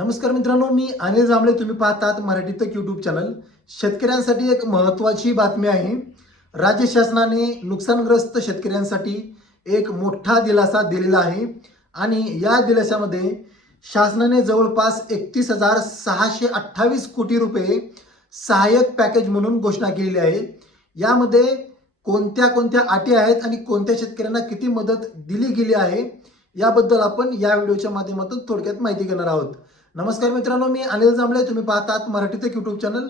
नमस्कार मित्रांनो मी अनिल जांभळे. तुम्ही पाहतात मराठी तक यूट्यूब चॅनल शेतकऱ्यांसाठी एक महत्त्वाची बातमी आहे. राज्य शासनाने नुकसानग्रस्त शेतकऱ्यांसाठी एक मोठा दिलासा दिलेला आहे. आणि या दिलासामध्ये शासनाने जवळपास एकतीस हजार सहाशे अठ्ठावीस कोटी रुपये सहाय्यक पॅकेज म्हणून घोषणा केलेली आहे. यामध्ये कोणत्या कोणत्या अटी आहेत आणि कोणत्या शेतकऱ्यांना किती मदत दिली गेली आहे याबद्दल आपण या व्हिडिओच्या माध्यमातून थोडक्यात माहिती घेणार आहोत. नमस्कार मित्रांनो मी अनिल जांभळे. तुम्ही पाहतात मराठी यूट्यूब चॅनल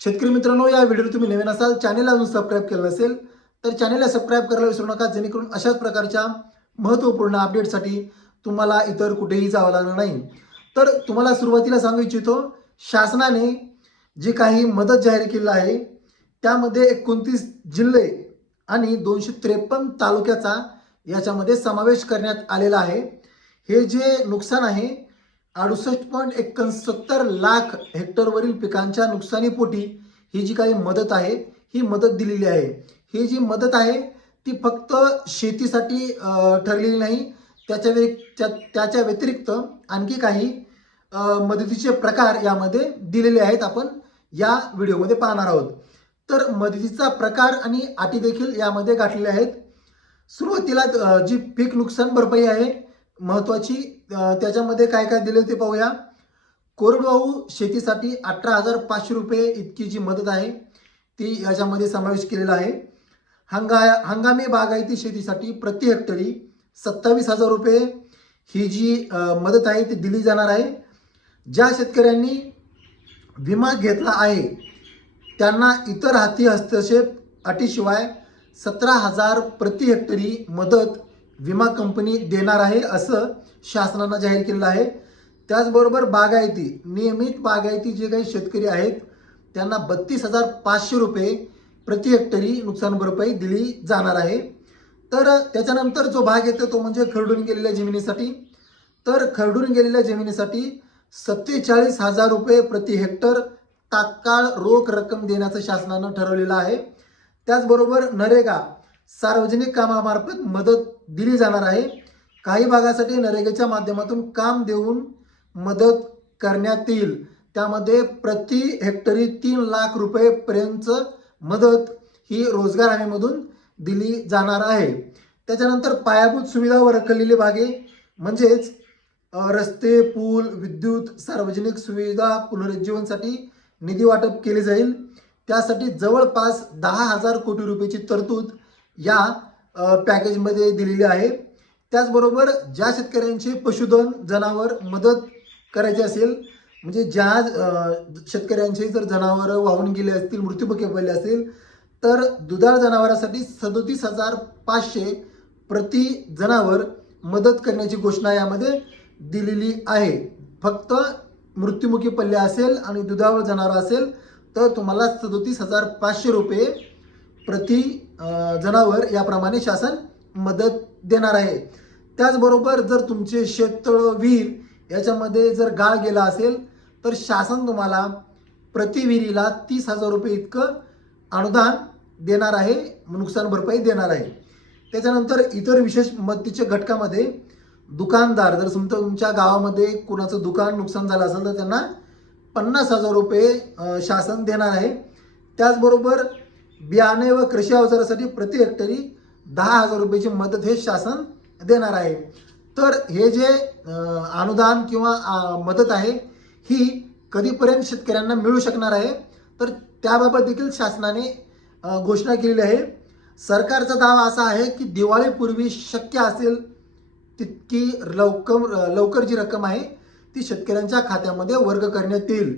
शेतकरी मित्रांनो या व्हिडिओ तुम्ही नवीन असाल चॅनेल अजून सबस्क्राईब केलं नसेल तर चॅनेलला सबस्क्राईब करायला विसरू नका जेणेकरून अशाच प्रकारच्या महत्त्वपूर्ण अपडेटसाठी तुम्हाला इतर कुठेही जावं लागणार नाही. तर तुम्हाला सुरुवातीला सांगू इच्छितो शासनाने जी काही मदत जाहीर केली आहे त्यामध्ये एकोणतीस जिल्हे आणि दोनशे त्रेपन्न तालुक्याचा याच्यामध्ये समावेश करण्यात आलेला आहे. हे जे नुकसान आहे अडुसष्ट पॉईंट एकोणसत्तर लाख हेक्टरवरील पिकांच्या नुकसानीपोटी ही जी काही मदत आहे ही मदत दिलेली आहे. ही जी मदत आहे ती फक्त शेतीसाठी ठरलेली नाही. त्याच्या व्यतिरिक्त त्या- त्याच्या व्यतिरिक्त आणखी काही मदतीचे प्रकार यामध्ये दिलेले आहेत आपण या व्हिडिओमध्ये पाहणार आहोत. तर मदतीचा प्रकार आणि अटी देखील यामध्ये गाठलेल्या आहेत. सुरुवातीला जी पीक नुकसान भरपाई आहे महत्वाची त्याच्यामध्ये काय काय दिले होते पाहूया. कोरडवाहू शेतीसाठी अठरा हजार पाचशे रुपये इतकी जी मदत आहे. ती याच्यामध्ये समावेश केलेला आहे. हंगा हंगामी बागायती शेतीसाठी प्रति हेक्टरी सत्तावीस हजार रुपये ही जी मदत आहे ती दिली जाणार आहे. ज्या शेतकऱ्यांनी विमा घेतला आहे त्यांना इतर हाती हस्तक्षेप अटीशिवाय सतरा हजार प्रति हेक्टरी मदत विमा कंपनी देणार आहे असं शासनानं जाहीर केलेलं आहे. त्याचबरोबर बागायती नियमित बागायती जे काही शेतकरी आहेत त्यांना बत्तीस हजार पाचशे रुपये प्रति हेक्टरी नुकसान भरपाई दिली जाणार आहे. तर त्याच्यानंतर जो भाग येतो तो म्हणजे खरडून गेलेल्या जमिनीसाठी. तर खरडून गेलेल्या जमिनीसाठी सत्तेचाळीस हजार रुपये प्रति हेक्टर तात्काळ रोख रक्कम देण्याचं शासनानं ठरवलेलं आहे. त्याचबरोबर नरेगा सार्वजनिक कामामार्फत मदत दिली जाणार आहे. काही भागासाठी नरेगाच्या माध्यमातून काम देऊन मदत करण्यात येईल. त्यामध्ये प्रति हेक्टरी तीन लाख रुपयेपर्यंत मदत ही रोजगार हमीमधून दिली जाणार आहे. त्याच्यानंतर पायाभूत सुविधावर रखडलेली भागे म्हणजेच रस्ते पूल विद्युत सार्वजनिक सुविधा पुनरुज्जीवनसाठी निधी वाटप केले जाईल. त्यासाठी जवळपास दहा हजार कोटी रुपयाची तरतूद या पॅकेजमध्ये दिलेली आहे. त्याचबरोबर ज्या शेतकऱ्यांचे पशुधन जनावर मदत करायची असेल म्हणजे ज्या शेतकऱ्यांचे जर जनावरं वाहून गेले असतील मृत्यूमुखी पडले असतील तर दुधाळ जनावरांसाठी सदोतीस हजार पाचशे प्रति जनावर मदत करण्याची घोषणा यामध्ये दिलेली आहे. फक्त मृत्युमुखी पल्ले असेल आणि दुधाळ जनावर असेल तर तुम्हाला सदोतीस हजार पाचशे रुपये प्रति जनावर याप्रमाणे शासन मदत देणार आहे. त्याचबरोबर जर तुमचे शेततळ विहीर याच्यामध्ये जर गाळ गेला असेल तर शासन तुम्हाला प्रति विहिरीला तीस हजार रुपये इतकं अनुदान देणार आहे नुकसान भरपाई देणार आहे. त्याच्यानंतर इतर विशेष मदतीच्या घटकामध्ये दुकानदार जर समजा तुमच्या गावामध्ये कुणाचं दुकान नुकसान झालं असेल तर त्यांना पन्नास हजार रुपये शासन देणार आहे. त्याचबरोबर बियाणे व कृषी अवजारासाठी प्रति हेक्टरी दहा हजार रुपयाची मदत हे शासन देणार आहे. तर हे जे अनुदान किंवा मदत आहे ही कधीपर्यंत शेतकऱ्यांना मिळू शकणार आहे? तर त्याबाबत देखील शासनाने घोषणा केलेली आहे. सरकारचा दावा असा आहे की दिवाळीपूर्वी शक्य असेल तितकी लवकर लवकर जी रक्कम आहे ती शेतकऱ्यांच्या खात्यामध्ये वर्ग करण्यात येईल.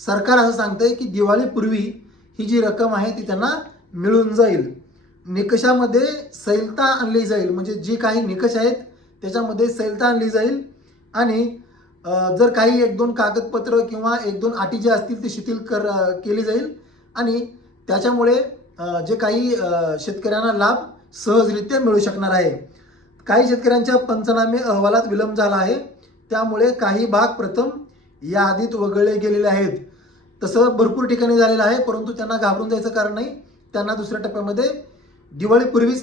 सरकार असं सांगतंय की दिवाळीपूर्वी ही जी रक्कम आहे ती त्यांना मिळून जाईल. निकषामध्ये सैलता आणली जाईल. म्हणजे जी काही निकष आहेत त्याच्यामध्ये सैलता आणली जाईल. आणि जर काही एक दोन कागदपत्र किंवा एक दोन अटी ज्या असतील ते शिथिल कर केली जाईल. आणि त्याच्यामुळे जे काही शेतकऱ्यांना लाभ सहजरित्या मिळू शकणार आहे. काही शेतकऱ्यांच्या पंचनामे अहवालात विलंब झाला आहे. त्यामुळे काही भाग प्रथम यादीत वगळले गेलेले आहेत. तसं भरपूर ठिकाणी झालेलं आहे परंतु त्यांना घाबरून जायचं कारण नाही. त्यांना दुसऱ्या टप्प्यामध्ये दिवाळीपूर्वीच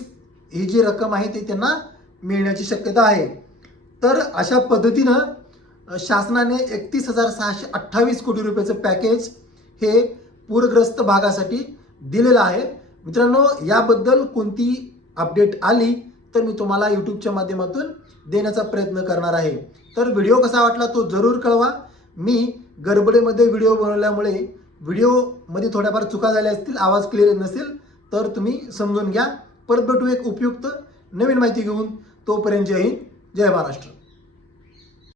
ही जी रक्कम आहे ती त्यांना मिळण्याची शक्यता आहे. तर अशा पद्धतीनं शासनाने एकतीस हजार सहाशे अठ्ठावीस कोटी रुपयाचं पॅकेज हे पूरग्रस्त भागासाठी दिलेलं आहे. मित्रांनो याबद्दल कोणती अपडेट आली तर मी तुम्हाला यूट्यूबच्या माध्यमातून देण्याचा प्रयत्न करणार आहे. तर व्हिडिओ कसा वाटला तो जरूर कळवा. मी गडबडीमध्ये व्हिडिओ बनवल्यामुळे व्हिडिओमध्ये थोड्याफार चुका झाल्या असतील आवाज क्लिअर नसेल तर तुम्ही समजून घ्या. परत भेटू एक उपयुक्त नवीन माहिती घेऊन. तोपर्यंत जय हिंद जय महाराष्ट्र.